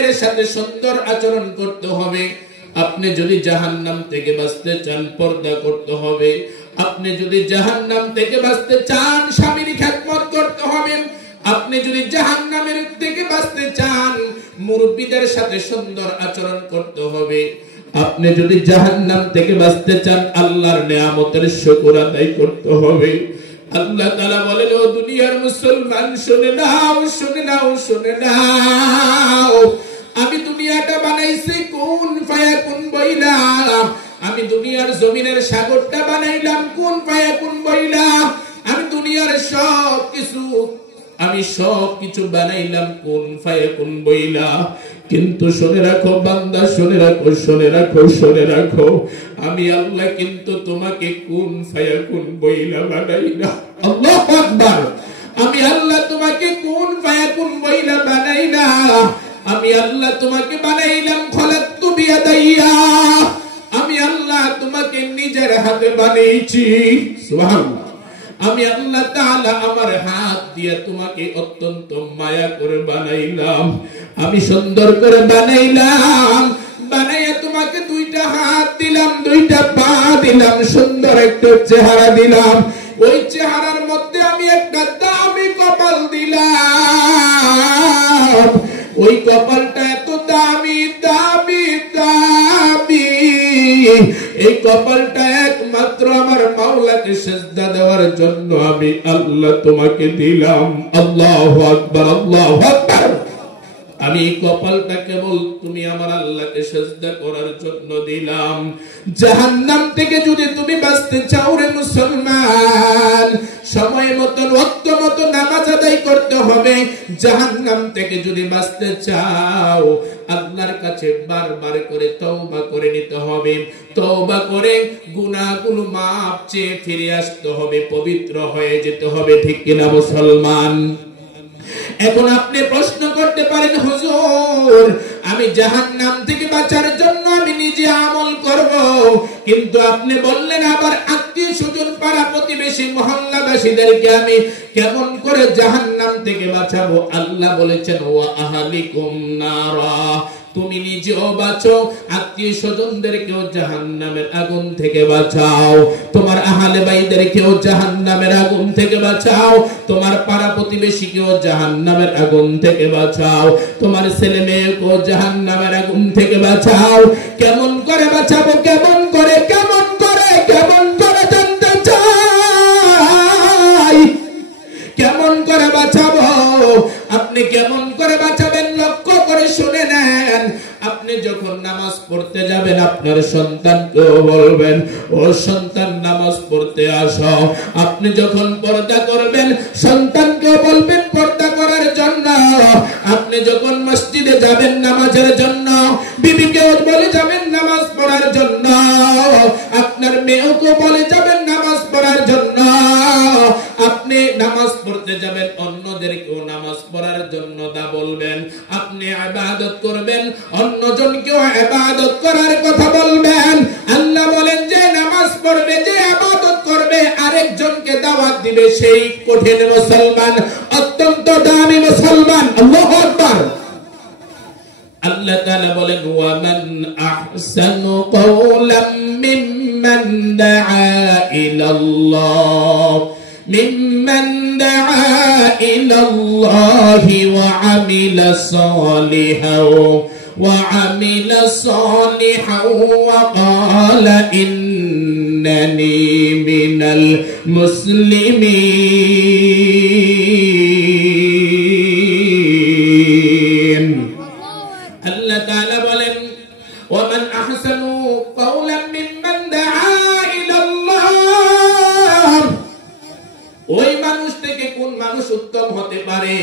মায়ের সাথে সুন্দর আচরণ করতে হবে। আপনি যদি জাহান্নাম থেকে বাঁচতে চান পর্দা করতে হবে। আপনি যদি জাহান্নাম থেকে বাঁচতে চান স্বামীর খেদমত করতে হবে। আপনি যদি জাহান্নামের থেকে বাঁচতে চান মুরব্বিদের সাথে সুন্দর আচরণ করতে হবে। আপনি যদি জাহান্নাম থেকে বাঁচতে চান আল্লাহর নিয়ামতের শুকর আদায় করতে হবে। আল্লাহ তাআলা বলেন, ও দুনিয়ার মুসলমান শুনে নাও, শুনে নাও, শুনে নাও, আমি দুনিয়াটা বানাইছি কুন ফায়াকুন বইলা। আমি দুনিয়ার জমিনের সাগরটা বানাইলাম কুন ফায়াকুন বইলা। আমি দুনিয়ার সব কিছু বানাইলাম কুন ফায়াকুন বইলা। কিন্তু শুনে রাখো বান্দা, শুনে রাখো, শুনে রাখো, শুনে রাখো, আমি আল্লাহ কিন্তু তোমাকে কুন ফায়াকুন বইলা বানাই না। আল্লাহু আকবার। আমি আল্লাহ তোমাকে কুন ফায়াকুন বইলা বানাই না। আমি আল্লাহ তোমাকে বানাইলাম খলাকতু বিয়াদাইয়া। আমি আল্লাহ তোমাকে নিজের হাতে বানিয়েছি। সুবহানাল্লাহ। আমি আল্লাহ তাআলা আমার হাত দিয়ে তোমাকে অত্যন্ত মায়া করে বানাইলাম। আমি সুন্দর করে বানাইলাম। বানাইয়া তোমাকে দুইটা হাত দিলাম, দুইটা পা দিলাম, সুন্দর একটা চেহারা দিলাম। ওই চেহারার মধ্যে আমি একটা দামি কপাল দিলাম। ওই কপালটা এত দামি দামি দামি, এই কপালটা একমাত্র আমার মাওলাকে সিজদা দেওয়ার জন্য আমি আল্লাহ তোমাকে দিলাম। আল্লাহু আকবার, আল্লাহু আকবার। আমি এই কপালটা কেবল তুমি আমার আল্লাহকে সিজদা করার জন্য দিলাম। জাহান্নাম থেকে যদি তুমি বাঁচতে চাও রে মুসলমান, সময় মতো ওয়াক্ত মতো নামাজ আদায় করতে হবে। জাহান্নাম থেকে যদি বাঁচতে চাও আল্লাহর কাছে বারবার করে তওবা করে নিতে হবে। তওবা করে গুনাহগুলো মাফ চেয়ে ফিরে আসতে হবে, পবিত্র হয়ে যেতে হবে। ঠিক কিনা মুসলমান? এখন আপনি প্রশ্ন করতে পারেন, হুজুর আমি জাহান্নাম থেকে বাঁচার জন্য আমি নিজে আমল করব, কিন্তু আপনি বললেন আবার আত্মীয় স্বজন পাড়া প্রতিবেশী মহল্লাবাসীদেরকে আমি কেমন করে জাহান্নাম থেকে বাঁচাবো? আল্লাহ বলেছেন, ওয়া আহলিকুম নারা, তুমি নিজেও বাঁচো, আত্মীয় স্বজনদেরকেও জাহান্নামের আগুন থেকে বাঁচাও। তোমার আহলে বাইদেরকেও জাহান্নামের আগুন থেকে বাঁচাও। তোমার পাড়া প্রতিবেশীকেও জাহান্নামের আগুন থেকে বাঁচাও। তোমার ছেলে মেয়েকেও জাহান্নামের আগুন থেকে বাঁচাও। কেমন করে বাঁচাবো? কেমন করে, কেমন করে, কেমন করে জানতে চাই। কেমন করে বাঁচাবো? আপনি কেমন করে বাঁচাবেন লক্ষ্য করে শুনে নেন। আপনি যখন নামাজ পড়তে যাবেন আপনার সন্তানকেও বলবেন, ও সন্তান নামাজ পড়তে আসো। আপনি যখন পর্দা করবেন সন্তানকেও বলবেন পর্দা করার জন্য। আপনি যখন মসজিদে যাবেন নামাজের জন্য বিবিকেও বলে যাবেন নামাজ পড়ার জন্য। আপনার মেয়েকেও বলে যাবেন নামাজ পড়ার জন্য। আপনি নামাজ পড়তে যাবেন অন্যদেরকেও নামাজ পড়ার জন্য তা বলবেন। আপনি ইবাদত করবেন অন্যজনকেও ইবাদত করার কথা বলবেন। আল্লাহ বলেন যে নামাজ পড়বে, যে ইবাদত করবে, আরেকজনকে দাওয়াত দিবে, সেই কঠিন মুসলমান, অত্যন্ত দামি মুসলমান। আল্লাহু আকবার। আল্লাহ তাআলা বলেন, ওয়া মান আহসানু কওলাম মিম্মান দাআ ইলাল্লাহ ممن دعا إلى الله وعمل صالحا وقال إنني من المسلمين. الله تعالى বলেন, ومن أحسن قولا ممن دعا إلى الله. ওই মানুষ থেকে কোন মানুষ উত্তম হতে পারে?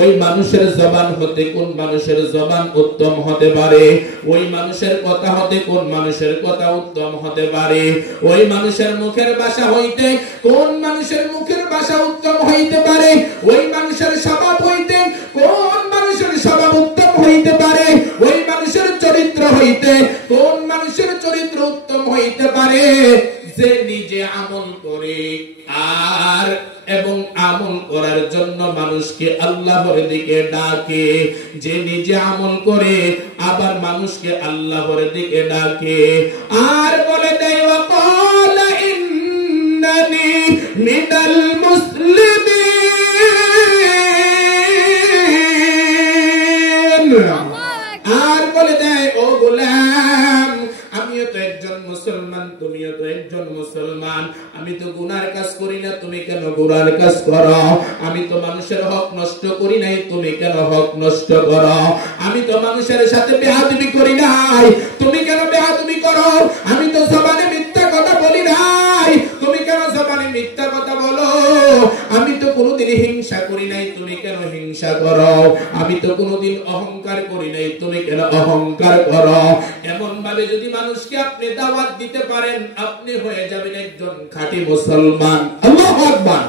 ওই মানুষের জবান হতে কোন মানুষের জবান উত্তম হতে পারে? ওই মানুষের কথা হতে কোন মানুষের কথা উত্তম হতে পারে? ওই মানুষের মুখের ভাষা হইতে কোন মানুষের মুখের ভাষা উত্তম হইতে পারে? ওই মানুষের স্বভাব হইতে কোন মানুষের স্বভাব উত্তম হইতে পারে? ওই মানুষের চরিত্র হইতে কোন মানুষের চরিত্র উত্তম হইতে পারে? যে নিজে আমল করে আর এবং আমল করার জন্য মানুষকে আল্লাহর আল্লাহর দিকে ডাকে, যে নিজে আমল করে আবার মানুষকে আল্লাহর দিকে ডাকে, আর বলে দেয় ওয়াকালা ইন্নানি মিনাল মুসলিমিন, আর বলে দেয় ও গোলাম আমিও তো একজন মুসলমান, তুমিও তো একজন মুসলমান, আমি তো গুনার কাজ করি না, তুমি কেন গুনার কাজ করো? আমি তো মানুষের হক নষ্ট করি নাই, তুমি কেন হক নষ্ট করো? আমি তো মানুষের সাথে বেয়াদবি করি নাই, তুমি কেন বেয়াদবি করো? আমি তো জবানে মিথ্যা কথা বলি নাই, তুমি কেন জবানে মিথ্যা কথা বলো? আমি তো কোনোদিন হিংসা করি নাই, তুমি কেন হিংসা করো? আমি তো কোনোদিন অহংকার করি নাই, তুমি কেন অহংকার করো? এমন ভাবে যদি মানুষকে আপনি দাওয়াত দিতে পারেন, আপনি হয়ে যাবেন একজন খাঁটি মুসলমান। আল্লাহু আকবার।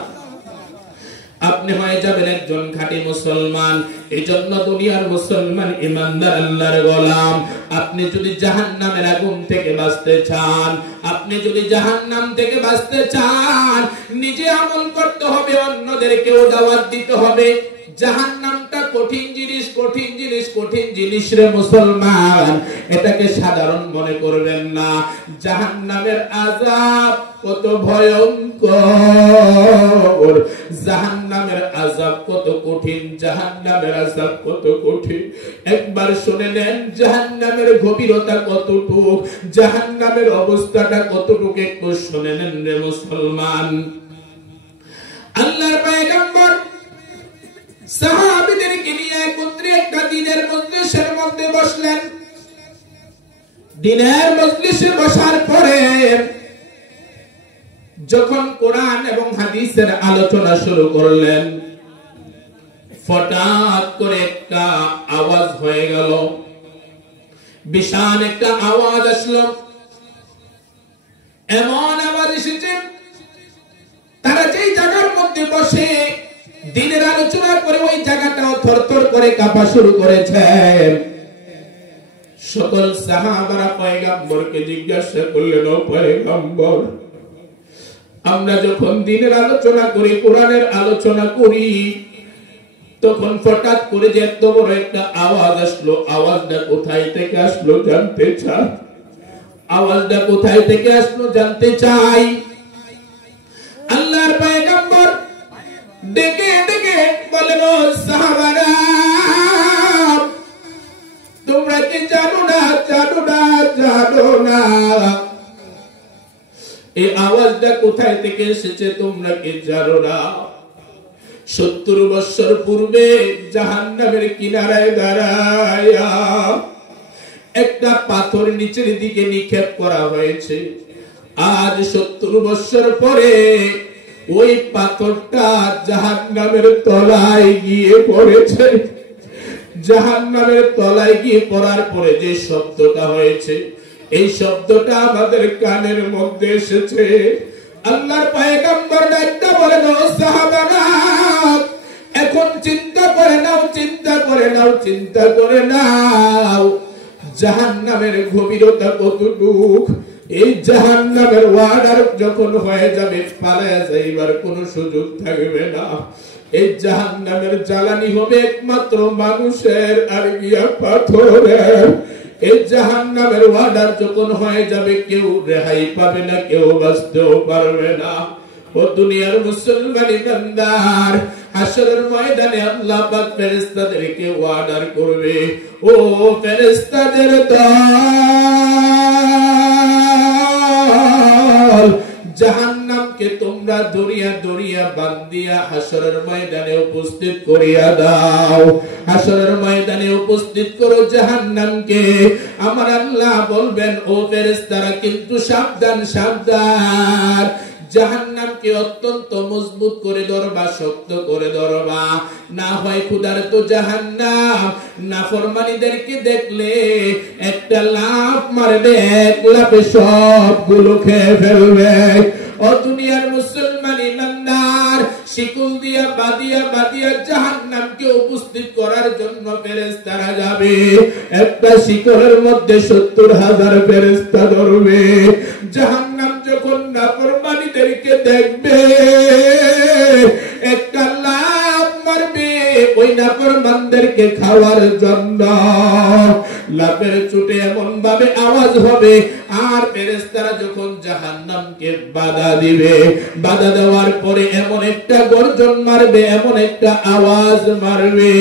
আপনি হয়ে যাবেন একজন খাঁটি মুসলমান। এই জন্য দুনিয়ার মুসলমান ইমানদার আল্লাহর গোলাম, আপনি যদি জাহান্নামের আগুন থেকে বাঁচতে চান, আপনি যদি জাহান্নাম থেকে বাঁচতে চান, নিজে আমল করতে হবে, অন্যদেরকেও দাওয়াত দিতে হবে। জাহান্নামটা কঠিন জিনিস, কঠিন জিনিস, কঠিন জিনিস রে মুসলমান, এটাকে সাধারণ মনে করবেন না। জাহান্নামের আযাব কত ভয়ঙ্কর, জাহান্নামের আযাব কত কঠিন, জাহান্নামের আযাব কত কঠিন। একবার শুনে নেন জাহান্নামের গভীরতা কতটুকু, জাহান্নামের অবস্থাটা কতটুকু, একটু শুনে নেন রে মুসলমান। আল্লাহর পয়গম্বর সাহাবীদেরকে নিয়ে একত্রে একটা দিনের মজলিসের মধ্যে বসলেন। দিনের মজলিসে বসার পরে যখন কোরআন এবং হাদিসের আলোচনা শুরু করলেন, হঠাৎ করে একটা আওয়াজ হয়ে গেল, বিশাল একটা আওয়াজ আসলো। এমন আওয়াজ এসেছে, তারা যেই জায়গার মধ্যে বসে দিনের আলোচনা করে ওই জায়গাটাও থরথর করে কাঁপা শুরু করেছে। সকল সাহাবারা পয়গম্বরকে জিজ্ঞাসা করলেন, ও পয়গম্বর, আমরা যখন দিনের আলোচনা করি, কোরআনের আলোচনা করি, তখন হঠাৎ করে যে এত বড় একটা আওয়াজ আসলো, আওয়াজটা কোথায় থেকে আসলো জানতে চাই, আওয়াজটা কোথায় থেকে আসলো জানতে চাই। আল্লাহর পয়গম্বর ডেকে ডেকে বলেন, ও সাহাবারা, তোমরা কি জানো না, জানো না, জানো না এই আওয়াজটা কোথায় থেকে এসেছে? তোমরা কি জানো না 70 বছর পূর্বে জাহান্নামের কিনারায় দাঁড়ায়া একটা পাথর নিচের দিকে নিক্ষেপ করা হয়েছে। আজ 70 বছর পরে ওই পাথরটা জাহান্নামের তলায় গিয়ে পড়েছে। জাহান্নামের তলায় গিয়ে পড়ার পরে যে শব্দটা হয়েছে, এই শব্দটা আমাদের কানের মধ্যে এসেছে। আল্লাহর পয়গম্বর ডাকতে বলেন, ও সাহাবারা, এখন চিন্তা করে নাও, চিন্তা করে নাও, চিন্তা করে নাও জাহান্নামের গভীরতা কতটুকু। এই জাহান্নামের ওয়ার্ডার যখন হয়ে যাবে, পালায়া যাইবার কোনো সুযোগ থাকবে না। এই জাহান্নামের জ্বালানি হবে একমাত্র মানুষের আর গিয়া পাথরের। এই জাহান্নামের ওয়ার্ডার যখন হয়ে যাবে, কেউ রেহাই পাবে না, কেউ বাঁচতেও পারবে না। ও দুনিয়ার মুসলমান ইমানদার, হাশরের ময়দানে আল্লাহ পাক ফেরেশতাদেরকে ওয়ার্ডার করবে, ও ফেরেশতাদের দল, জাহান্নামকে তোমরা দরিয়া দরিয়া বান্দিয়া হাশরের ময়দানে উপস্থিত করিয়া দাও। হাশরের ময়দানে উপস্থিত করো জাহান্নামকে। আমার আল্লাহ বলবেন, ও ফেরেশতারা, কিন্তু সাবধান, সাবধান, জাহান্নামকে অত্যন্ত মজবুত করে ধরবা, শক্ত করে ধরবা, না হয় ক্ষুধার্ত জাহান্নাম নাফরমানীদেরকে দেখলে একটা লাফ মারবে, এক লাফে সবগুলো খেয়ে ফেলবে। ও দুনিয়ার মুসলমান ইমানদার, শিকল দিয়া বাঁধিয়া বাঁধিয়া জাহান্নামকে উপস্থিত করার জন্য ফেরেশতারা যাবে। একটা শিকলের মধ্যে 70,000 ফেরেশতা ধরবে। জাহান্নাম যখন নাফরমানীদেরকে দেখবে, একটা লাফ মারবে, ওই নাফরমানদেরকে খাওয়ার জন্য। লাফের চোটে এমন ভাবে আওয়াজ হবে, আর ফেরেশতারা যখন জাহান্নামকে বাধা দিবে, বাধা দেওয়ার পরে এমন একটা গর্জন মারবে, এমন একটা আওয়াজ মারবে,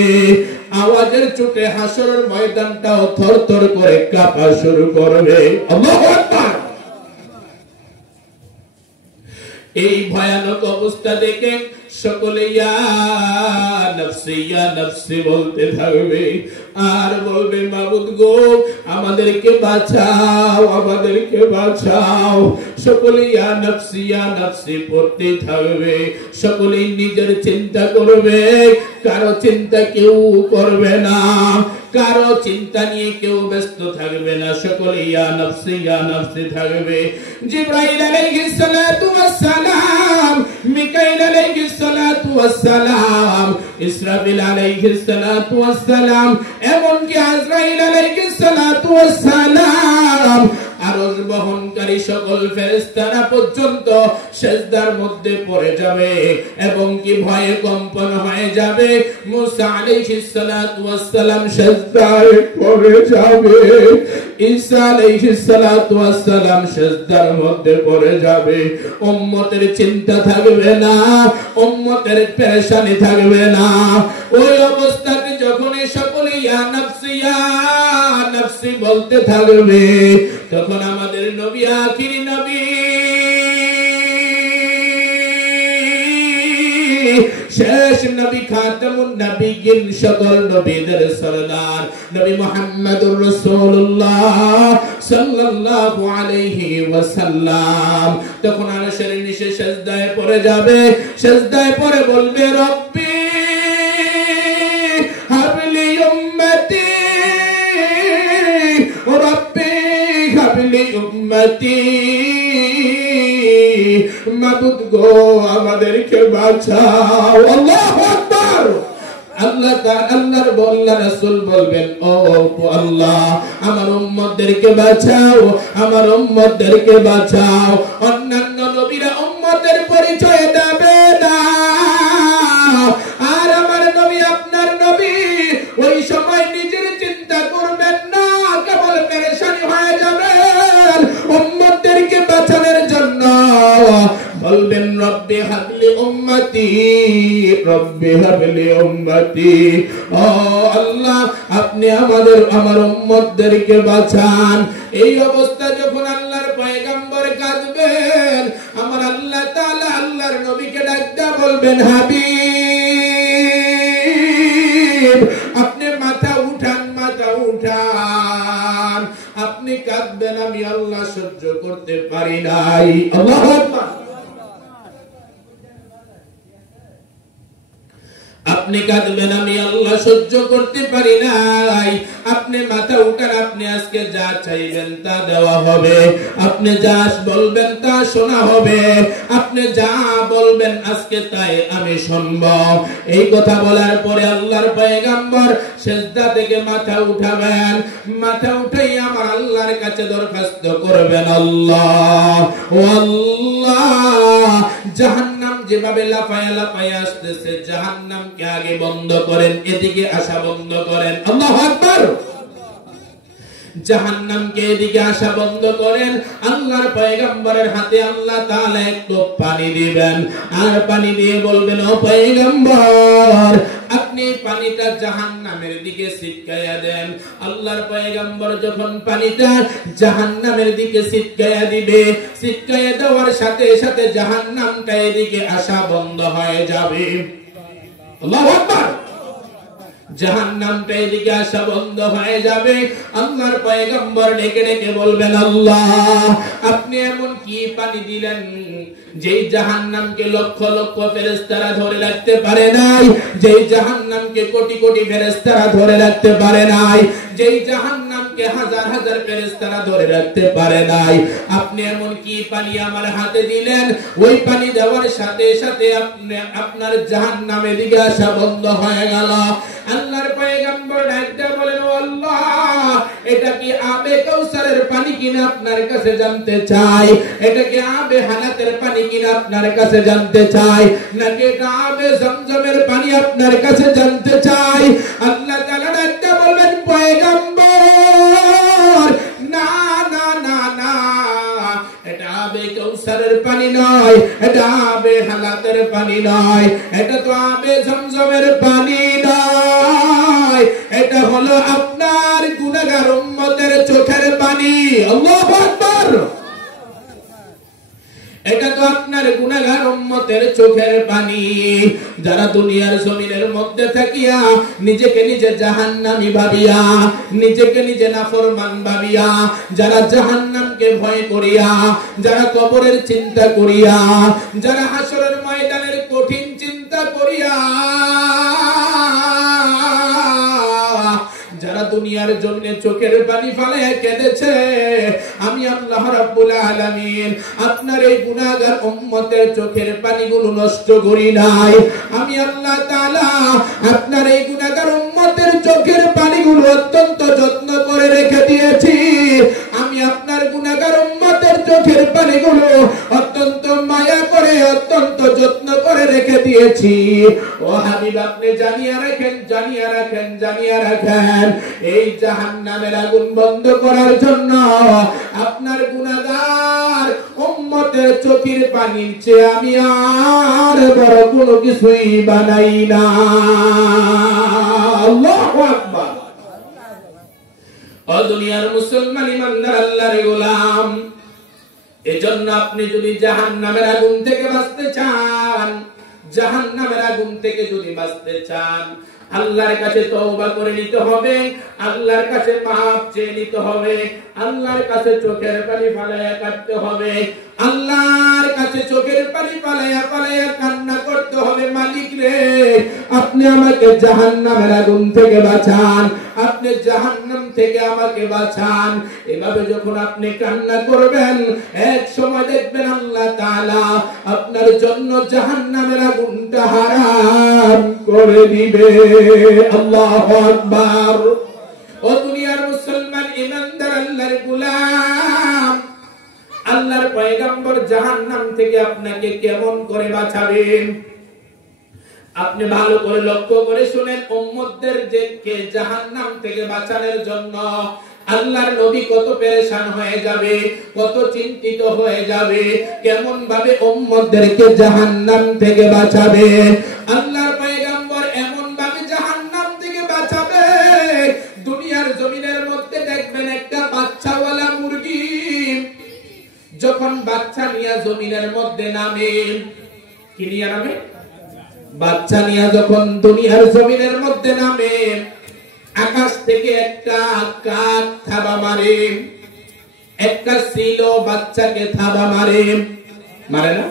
আওয়াজের চোটে হাসরের ময়দানটাও থরথর করে কাঁপা শুরু করবে। আল্লাহু আকবার। এই ভয়ানক অবস্থা দেখে সকলে ইয়া নফসি বলতে থাকবে, আর বলবে মাবুদ গো আমাদেরকে বাঁচাও, আমাদেরকে বাঁচাও। সকলে ইয়া নফসি পড়তে থাকবে, সকলেই নিজের চিন্তা করবে, কারো চিন্তা কেউ করবে না, কারো চিন্তা নিয়ে কেউ ব্যস্ত থাকবে না, সকলে ইয়া নফসি থাকবে। জিবরাইল আলাইহিস সালাতু ওয়াস সালাম, মিকাইল আলাইহিস সালাতু ওয়াস সালাম, ইসরাফিল আলাইহিস সালাতু ওয়াস সালাম, এমনকি আজরাইল আলাইহিস সালাতু ওয়াস সালাম, আরশ বহনকারী সকল ফেরেশতারা পর্যন্ত সিজদার মধ্যে পড়ে যাবে এবং কি ভয়ে কম্পন হয়ে যাবে। মুসা আলাইহিস সালাতু ওয়াস সালাম সিজদায় পড়ে যাবে, ঈসা আলাইহিস সালাতু ওয়াস সালাম সিজদার মধ্যে পড়ে যাবে। উম্মতের চিন্তা থাকবে না, উম্মতের পেরেশানি থাকবে না। ওই অবস্থাতে যখন সকলে ইয়া নফসি বলতে থাকবে, তখন আমাদের নবী আখিরি নবী, শেষ নবী, খাতামুন নবিয়্যিন, সকল নবীদের সরদার নবী মুহাম্মদুর রাসূলুল্লাহ সাল্লাল্লাহু আলাইহি ওয়াসাল্লাম তখন আরশের নিচে সিজদায় পড়ে যাবে। সিজদায় পড়ে বলবে, রব্বি হাবলি উম্মতি, রব্বি হাবলি উম্মতি, মাবুদ গো আমাদেরকে বাঁচাও। আল্লাহু আকবার। আল্লাহর বল্লা রাসূল বলবেন, ও আল্লাহ আমার উম্মতদেরকে বাঁচাও, আমার উম্মতদেরকে বাঁচাও। অন্যান্য নবীরা উম্মতের পরিচয় দেবে না, আর আমার নবী আপনার নবী ওই সময় নিজের চিন্তা করবেন না, কেবল পেরেশানি হয়ে যাবেন। উম্মতদেরকে বাঁচানোর জন্য বলবেন, রব্বি হাবলি উম্মতি, রব্বি হাবলি উম্মতি। ও আল্লাহ আপনি আমার উম্মতদেরকে বাঁচান। এই অবস্থা যখন আল্লাহর পয়গম্বর কাঁদবেন, আমার আল্লাহ তাআলা আল্লাহর নবীকে ডাকতে বলবেন, হাবিব আপনি মাথা উঠান, মাথা উঠান, আপনি কাঁদবেন, আমি আল্লাহ সহ্য করতে পারি নাই। আল্লাহু আকবার। আপনি কাঁদবেন, আমি আল্লাহ সহ্য করতে পারি নাই। আপনি মাথা উঠান, আপনি আজকে যা চাইবেন তা দেওয়া হবে, আপনি যা বলবেন তা শোনা হবে, আপনি যা বলবেন আজকে তাই আমি শুনব। এই কথা বলার পরে আল্লাহর পয়গম্বর সিজদা থেকে মাথা উঠাবেন, মাথা উঠাই আমার আল্লাহর কাছে দরখাস্ত করবেন, আল্লাহ ও আল্লাহ জাহান্নাম যেভাবে লাফায়া লাফায়া আসতেছে, জাহান্নামকে আগে বন্ধ করেন, এদিকে আসা বন্ধ করেন। আল্লাহু আকবার। জাহান্নামকে এদিকে আসা বন্ধ করেন। আল্লাহর পয়গম্বরের হাতে আল্লাহ তাআলা একটু পানি দিবেন, আর পানি দিয়ে বলবেন, ও পয়গম্বর আপনি পানিটা জাহান্নামের দিকে ছিটকাইয়া দেন। আল্লাহর পয়গম্বর যখন পানিটা জাহান্নামের দিকে ছিটকাইয়া দিবে, ছিটকাইয়া দেওয়ার সাথে সাথে জাহান্নামটা এদিকে আসা বন্ধ হয়ে যাবে। আল্লাহু আকবার। জাহান্নামটা এদিকে আসা বন্ধ হয়ে যাবে। আল্লাহর পয়গম্বর ডেকে ডেকে বলবেন, আল্লাহ আপনি এমন কি পানি দিলেন যেই জাহান্নামকে লক্ষ লক্ষ ফেরেশতারা ধরে রাখতে পারে নাই, যেই জাহান্নামকে কোটি কোটি ফেরেশতারা ধরে রাখতে পারে নাই, যেই জাহান্নামকে হাজার হাজার ফেরেশতারা ধরে রাখতে পারে নাই। আপনি এমন কি পানি আমার হাতে দিলেন, ওই পানি দেওয়ার সাথে সাথে আপনি আপনার জাহান্নামের দিকে আসা বন্ধ হয়ে গেল। আল্লাহর পয়গম্বর ডাকতে বলেন, ও আল্লাহ এটা কি আবে কাউসারের পানি কিনা আপনার কাছে জানতে চাই, এটা কি আবে হানাতের পানি কিনা আপনার কাছে জানতে চাই, নাকি এটা আবে জমজমের পানি আপনার কাছে জানতে চাই? আল্লাহ তাআলা ডাকতে বলবেন পয়গম্বর, না না না না, এটা আবে কাউসারের পানি নয়, এটা আবে হানাতের পানি নয়, এটা তো আবে জমজমের পানি নয়, এটা হলো আপনার গুনাহগার উম্মতের চোখের পানি। আল্লাহু আকবার। এটা তো আপনার গুনাহগার উম্মতের চোখের পানি। যারা দুনিয়ার জমিনের মধ্যে থাকিয়া নিজেকে নিজে জাহান্নামী ভাবিয়া, নিজেকে নিজে নাফরমান ভাবিয়া, যারা জাহান্নামকে ভয় করিয়া, যারা কবরের চিন্তা করিয়া, যারা হাসরের ময়দানের কঠিন চিন্তা করিয়া, যারা দুনিয়ার জন্য চোখের পানি ফেলে কেঁদেছে, আমি আল্লাহ রাব্বুল আলামিন আপনার এই গুনাহগার উম্মতের চোখের পানিগুলো নষ্ট করি নাই। আমি আল্লাহ তাআলা আপনার এই গুনাহগার উম্মতের চোখের পানিগুলো অত্যন্ত যত্ন করে রেখে দিয়েছি। আমি আপনার গুনাহগার উম্মতের চোখের পানিগুলো অত্যন্ত মায়া করে, অত্যন্ত যত্ন করে রেখে দিয়েছি। ও হাবিব, আপনি জানিয়ে রাখেন, জানিয়ে রাখেন, জানিয়ে রাখেন, এই জাহান্নামের আগুন বন্ধ করার জন্য আপনার গুনাহগার উম্মতের চোখের পানির চেয়ে আমি আর বড় কোনো কিছুই বানাই না। আল্লাহু আকবার। ও দুনিয়ার মুসলমান ইমানদার আল্লাহর গোলাম, এজন্য আপনি যদি জাহান্নামের আগুন থেকে বাঁচতে চান, জাহান্নামের আগুন থেকে যদি বাঁচতে চান, আল্লাহর কাছে তওবা করে নিতে হবে, আল্লাহর কাছে মাফ চেয়ে নিতে হবে, আল্লাহর কাছে চোখের পানি ফালায়া কাঁদতে হবে, আল্লাহর কাছে চোখের পানি ফালায়া ফালায়া কান্না করতে হবে, মালিক রে আপনি আমাকে জাহান্নামের আগুন থেকে বাঁচান, আপনি জাহান্নাম থেকে আমাকে বাঁচান। এভাবে যখন আপনি কান্না করবেন, এক সময় দেখবেন আল্লাহ তাআলা আপনার জন্য জাহান্নামের আগুনটা হারাম করে দিবে। আল্লাহু আকবার। ও দুনিয়ার মুসলমান ইমানদার আল্লাহর গোলাম, আল্লাহর পয়গম্বর জাহান্নাম থেকে আপনাকে কেমন করে বাঁচাবেন আপনি ভালো করে লক্ষ্য করে শুনেন। উম্মতদেরকে জাহান্নাম থেকে বাঁচানোর জন্য আল্লাহর নবী কত পেরেশান হয়ে যাবে, কত চিন্তিত হয়ে যাবে, কেমন ভাবে উম্মতদেরকে জাহান্নাম থেকে বাঁচাবে। আল্লাহর পয়গম্বর এমন ভাবে জাহান্নাম থেকে বাঁচাবে, দুনিয়ার জমিনের মধ্যে দেখবেন একটা বাচ্চাওয়ালা মুরগি যখন বাচ্চা নিয়ে জমিনের মধ্যে নামে, কি নিয়ে নামে? বাচ্চা নিয়ে যখন দুনিয়ার জমিনের মধ্যে নামে, আকাশ থেকে একটা কাক থাবা মারে, একটা সিল বাচ্চাকে থাবা মারে, মারে না?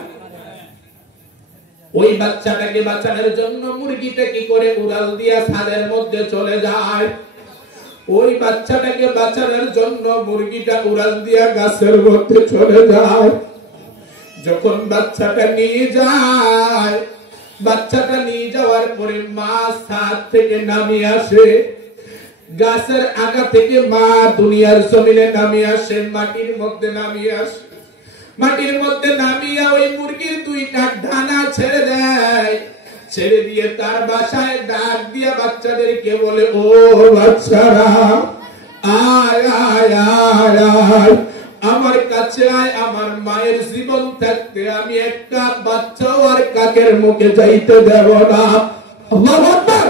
ওই বাচ্চাটাকে বাঁচানোর জন্য মুরগিটা কি করে উড়াল দিয়া ছাদের মধ্যে চলে যায়। ওই বাচ্চাটাকে বাঁচানোর জন্য মুরগিটা উড়াল দিয়া গাছের মধ্যে চলে যায়। যখন বাচ্চাটা নিয়ে যায়, বাচ্চাটা নিয়ে যাওয়ার পরে মা ছাদ থেকে নামিয়ে আসে, গাছের আগা থেকে মা দুনিয়ার জমিনে নামিয়ে আসে, মাটির মধ্যে নামিয়ে আসে। মাটির মধ্যে নামিয়ে ওই মুরগির দুইটা ডানা ছেড়ে দেয়, ছেড়ে দিয়ে তার বাসায় ডাক দিয়া বাচ্চাদেরকে বলে, ও বাচ্চারা আয় আয় আয় আয়, আমার কাছে আয়, আমার মায়ের জীবন থাকতে আমি একটা বাচ্চাও আর কাকের মুখে যাইতে দেব না। আল্লাহু আকবার।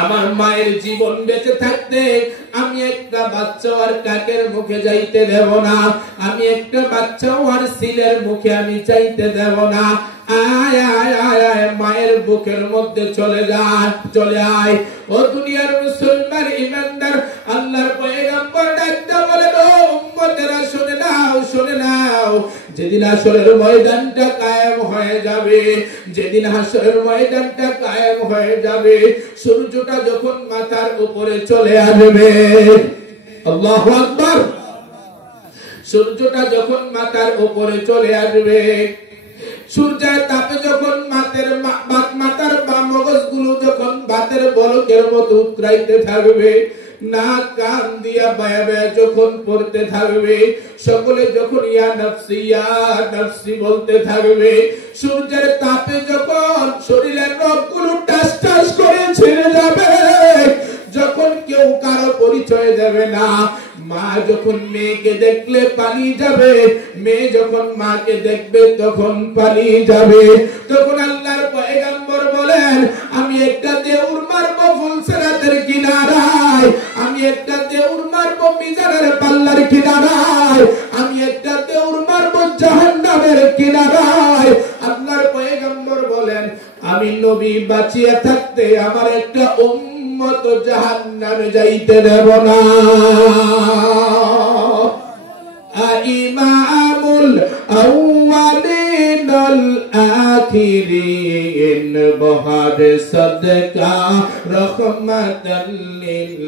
আমার মায়ের জীবন বেঁচে থাকতে আমি একটা বাচ্চাও আর কাকের মুখে যাইতে দেব না, আমি একটা বাচ্চাও আর সিলের মুখে আমি চাইতে দেব না। আয় আয় আয় আয়, মায়ের বুকের মধ্যে চলে যায়, চলে আয়। ও দুনিয়ার মুসলমান ইমানদার আল্লাহর পয়গম্বর ডাকতে বলে, ও উম্মতেরা শুনে নাও, শুনে নাও, যেদিন হাসরের ময়দানটা কায়েম হয়ে যাবে, যেদিন হাসরের ময়দানটা কায়েম হয়ে যাবে, সূর্যটা যখন মাথার উপরে চলে আসবে, আল্লাহু আকবার, সূর্যটা যখন মাথার উপরে চলে আসবে, সূর্যের তাপে যখন মাথার মগজগুলো যখন বাতের বলকের মতো উতরাইতে থাকবে, না কান দিয়া বায়া বায়া যখন পড়তে থাকবে, সকলে যখন ইয়া নাফসি বলতে থাকবে, সূর্যের তাপে যখন শরীরের রগগুলো টাস টাস করে ছিঁড়ে যাবে, যখন কেউ কারো পরিচয় দেবে না, মা যখন মেয়েকে দেখলে পালিয়ে যাবে, মেয়ে যখন মাকে দেখবে তখন পালিয়ে যাবে, তখন আল্লাহর পয়গম্বর বলেন আমি একটা দেউর মারবো ফুলসিরাতের কিনারায়, আমি একটা দেউর মারবো মিজানের পাল্লার কিনারায়, আমি একটা দেউর মারবো জাহান্নামের কিনারায়। আল্লাহর পয়গম্বর বলেন আমি নবী বাঁচিয়ে থাকতে আমার একটা উম্মত জাহান্নামে যাইতে দেব না। ইমামুল আউয়ালিন আল আখিরিন বহার সাদকা রহমাতাল লিল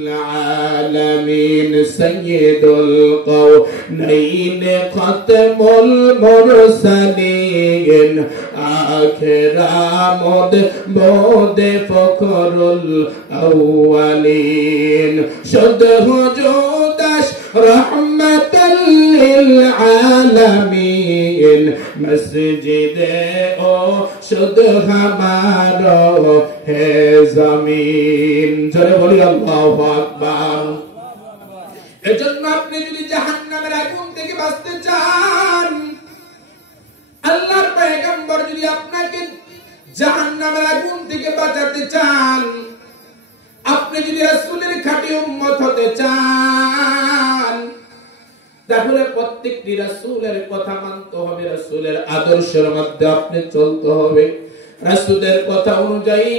আলামিন সাইয়্যিদুল কাওনাইন খাতামুল মুরসালিন আখিরামুদ বদে ফখরুল আউয়ালিন শুদ্ধ হুজুদাস রহমাতাল লিল আলামিন মসজিদে ও শুদ্ধ হামারো হে জমিন। জোরে বলি আল্লাহু আকবার। এজন্য আপনি যদি জাহান্নামের আগুন থেকে বাঁচতে চান, আল্লাহর পয়গম্বর যদি আপনাকে জাহান্নামের আগুন থেকে বাঁচাতে চান, আপনি যদি রাসূলের খাঁটি উম্মত হতে চান, তাহলে প্রত্যেকটি রাসূলের কথা মানতে হবে, রাসূলের আদর্শের মধ্যে আপনি চলতে হবে, রাসূলের কথা অনুযায়ী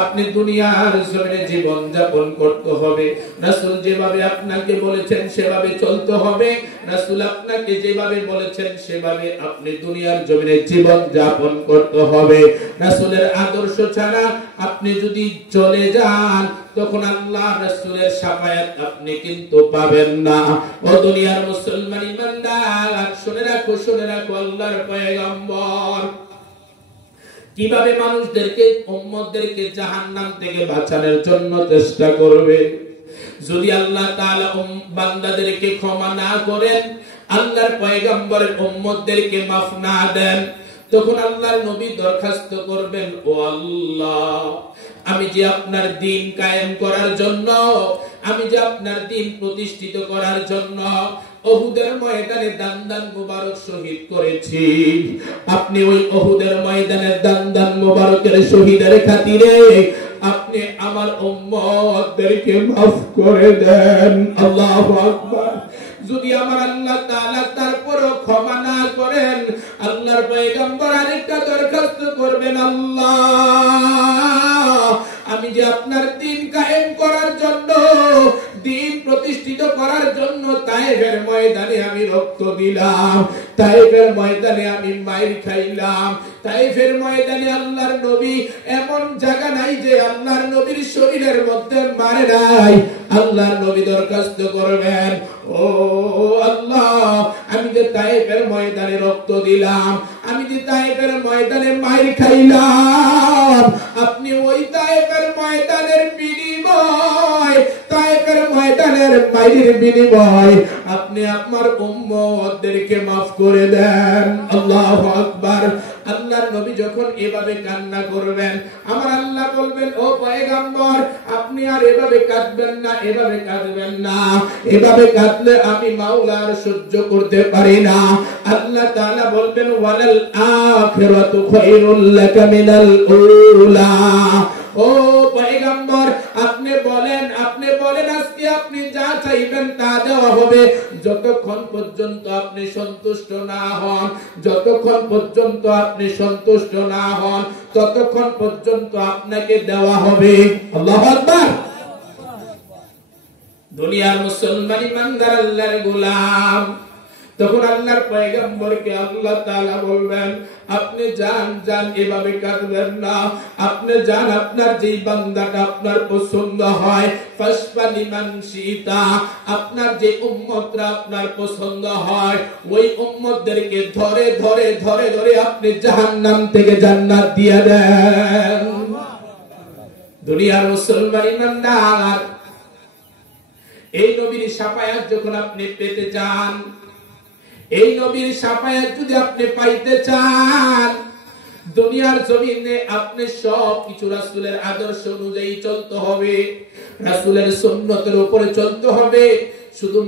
আপনি দুনিয়ার জমিনে জীবন যাপন করতে হবে। রাসূল যেভাবে আপনাকে বলেছেন সেভাবে চলতে হবে, রাসূল আপনাকে যেভাবে বলেছেন সেভাবে আপনি দুনিয়ার জমিনে জীবন যাপন করতে হবে। রাসূলের আদর্শ ছাড়া আপনি যদি চলে যান, তখন আল্লাহ রাসূলের শাফায়াত আপনি কিন্তু পাবেন না। ও দুনিয়ার মুসলমান ইমানদার, শুনে রাখো আল্লাহর পয়গম্বর কিভাবে মানুষদেরকে উম্মতদেরকে জাহান্নাম থেকে বাঁচানোর জন্য চেষ্টা করবে। যদি আল্লাহ তাআলা বান্দাদেরকে ক্ষমা না করেন, আল্লাহর পয়গম্বরের উম্মতদেরকে মাফ না দেন, তখন আল্লাহর নবী দরখাস্ত করবেন, ও আল্লাহ, আমি যে আপনার দ্বীন কায়েম করার জন্য, আমি যে আপনার দ্বীন প্রতিষ্ঠিত করার জন্য উহুদের ময়দানে দান মুবারক শহীদ করেছি, আপনি ওই উহুদের ময়দানের দান মুবারকের শহীদের খাতিরে আপনি আমার উম্মতদেরকে মাফ করে দেন। আল্লাহু আকবার। যদি আমার আল্লাহ তাআলা তারপরও ক্ষমা না করেন, আল্লাহর পয়গম্বর আরেকটা দরখাস্ত করবেন, আল্লাহ, আমি যে আপনার দ্বীন কায়েম করার জন্য, দ্বীন প্রতিষ্ঠিত করার জন্য তায়েফের ময়দানে আমি রক্ত দিলাম, তায়েফের ময়দানে আমি মাইর খাইলাম, তায়েফের ময়দানে আল্লাহর নবী এমন জায়গা নাই যে আল্লাহর নবীর শরীরের মধ্যে মারে নাই। আল্লাহর নবী দরখাস্ত করবেন, ও আল্লাহ, আমি যে তায়েফের ময়দানে রক্ত দিলাম, আমি যে তায়েফের ময়দানে মাইর খাইলাম, আপনি ওই তায়েফের ময়দানের বিনিময়, তায়েফের ময়দানের মাইরের বিনিময় আপনি আমার উম্মতদেরকে মাফ করে দেন। আল্লাহু আকবার। আল্লাহর নবী যখন এভাবে কান্না করবেন, আমার আল্লাহ বলবেন, ও পয়গম্বর, আপনি আর এভাবে কাঁদবেন না, এভাবে কাঁদবেন না, এভাবে কাঁদলে আমি মাওলার সহ্য করতে পারি না। আল্লাহ তাআলা বলবেন, ওয়ালাল আখিরাতু খায়রুল লাকা মিনাল উলা। ও পয়গম্বর, আপনি বলেন আজকে আপনি যা চাইবেন তা দেওয়া হবে, যতক্ষণ পর্যন্ত আপনি সন্তুষ্ট না হন, যতক্ষণ পর্যন্ত আপনি সন্তুষ্ট না হন, ততক্ষণ পর্যন্ত আপনাকে দেওয়া হবে। আল্লাহু আকবার। দুনিয়ার মুসলমান ইমানদার আল্লাহর গোলাম, তখন আল্লাহর পয়গম্বরকে আল্লাহ তাআলা বলবেন, আপনি যান এভাবে কাঁদবেন না, আপনি যান, আপনার যেই বান্দাটা আপনার পছন্দ হয়, ফাসফালিমান শিতা, আপনার যে উম্মতরা আপনার পছন্দ হয়, ওই উম্মতদেরকে ধরে ধরে ধরে ধরে আপনি জাহান্নাম থেকে জান্নাত দিয়ে দেন। দুনিয়ার মুসলমান ইমানদার, এই নবীর শাফায়াত যখন আপনি পেতে চান, এই নবীর শাফায়াত যদি আপনি পাইতে চান, দুনিয়ার জমিনে আপনি সব কিছু রাসূলের আদর্শ অনুযায়ী চলতে হবে, রাসূলের সুন্নতের উপরে চলতে হবে। শুধু